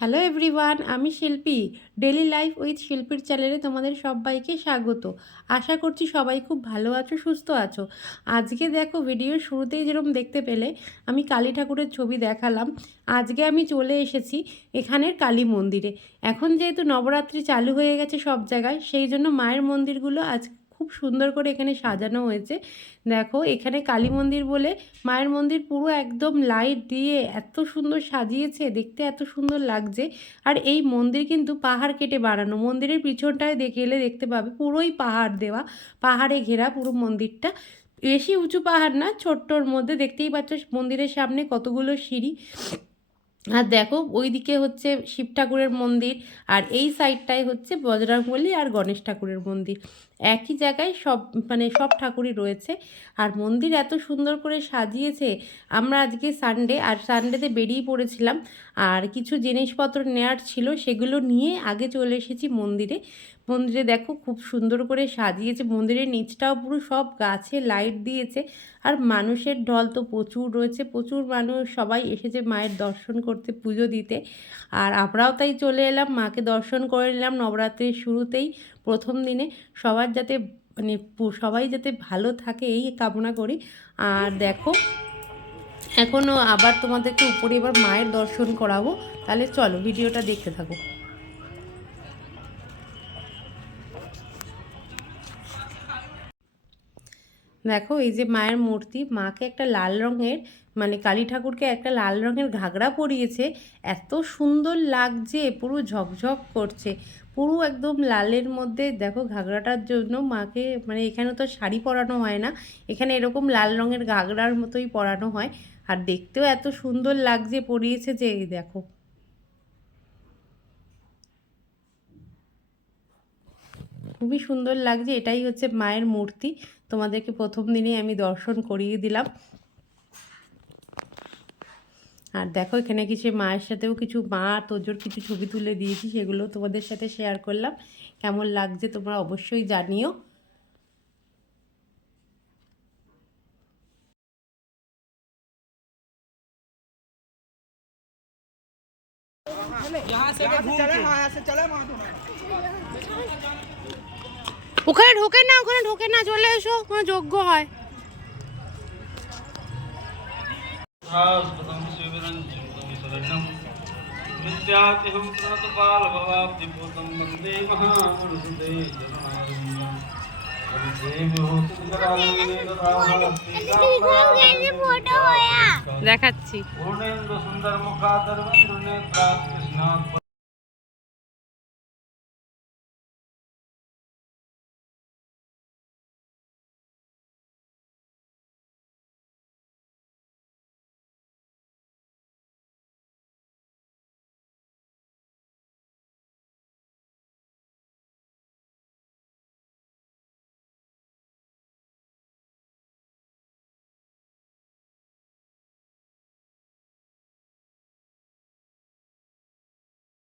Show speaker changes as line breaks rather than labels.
Hello everyone আমি শিল্পী। Daily life with শিল্পীর চ্যানেলে তোমাদের সবাইকে স্বাগত। আশা করছি সবাই খুব ভালো আছো, সুস্থ আছো। আজকে দেখো ভিডিওর শুরুতেই যেরকম দেখতে পেলে, আমি কালী ঠাকুরের ছবি দেখালাম। আজকে আমি চলে এসেছি এখানের কালী মন্দিরে। এখন যেহেতু নবরাত্রি চালু হয়ে গেছে সব জায়গায়, সেই জন্য মায়ের মন্দিরগুলো আজ খুব সুন্দর করে এখানে সাজানো হয়েছে। দেখো, এখানে কালী মন্দির বলে মায়ের মন্দির পুরো একদম লাইট দিয়ে এত সুন্দর সাজিয়েছে, দেখতে এত সুন্দর লাগছে। আর এই মন্দির কিন্তু পাহাড় কেটে বানানো। মন্দিরের পিছনটায় দেখে এলে দেখতে পাবে পুরোই পাহাড় দেওয়া, পাহাড়ে ঘেরা পুরো মন্দিরটা। বেশি উঁচু পাহাড় না, ছোট্টর মধ্যে দেখতেই পাচ্ছ মন্দিরের সামনে কতগুলো সিঁড়ি। আর দেখো, ওইদিকে হচ্ছে শিব ঠাকুরের মন্দির আর এই সাইডটায় হচ্ছে বজরংবলী আর গণেশ ঠাকুরের মন্দির। একই জায়গায় সব মানে সব ঠাকুরই রয়েছে। আর মন্দির এত সুন্দর করে সাজিয়েছে, আমরা আজকে সানডে আর সানডেতে বেরিয়ে পড়েছিলাম। আর কিছু জিনিসপত্র নেওয়ার ছিল, সেগুলো নিয়ে আগে চলে এসেছি মন্দিরে। মন্দিরে দেখো খুব সুন্দর করে সাজিয়েছে, মন্দিরের নিচটাও পুরো সব গাছে লাইট দিয়েছে। আর মানুষের ঢল তো প্রচুর রয়েছে, প্রচুর মানুষ সবাই এসেছে মায়ের দর্শন করতে, পুজো দিতে। আর আমরাও তাই চলে এলাম, মাকে দর্শন করে নিলাম নবরাত্রির শুরুতেই, প্রথম দিনে। সবার যাতে মানে সবাই যাতে ভালো থাকে, এই কামনা করি। আর দেখো এখনও আবার তোমাদেরকে উপরে এবার মায়ের দর্শন করাবো। তাহলে চলো, ভিডিওটা দেখতে থাকো। দেখো, এই যে মায়ের মূর্তি, মাকে একটা লাল রঙের মানে কালী ঠাকুরকে একটা লাল রঙের ঘাগরা পরিয়েছে। এত সুন্দর লাগছে, পুরো ঝকঝক করছে। পুরো একদম লালের মধ্যে, দেখো ঘাগরাটার জন্য মাকে মানে এখানে তো শাড়ি পরানো হয় না, এখানে এরকম লাল রঙের ঘাগরার মতোই পরানো হয়। আর দেখতেও এত সুন্দর লাগছে, পরিয়েছে যে দেখো। খুবই সুন্দর লাগছে, এটাই হচ্ছে মায়ের মূর্তি। তোমাদেরকে প্রথম দিনেই আমি দর্শন করিয়ে দিলাম আর দেখো এখানে কিছু মায়ের সাথেও কিছু মা তোজোর কিছু ছবি তুলে দিয়েছি সেগুলো তোমাদের সাথে শেয়ার করলাম কেমন লাগছে তোমরা অবশ্যই জানিও
यहाँ से चले हाँ यहाँ से चले वहाँ
ওখানে ঢোকে না ওখানে ঢোকে না চলে এসো ওখানে যোগ্য হয়। দেখাচ্ছি।